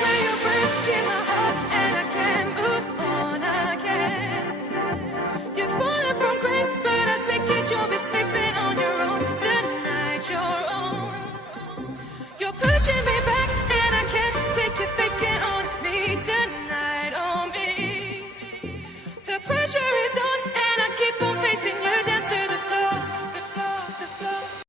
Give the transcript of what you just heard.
Where you're breaking my heart and I can't move on, I can't. You're falling from grace, but I take it you'll be sleeping on your own tonight, your own. You're pushing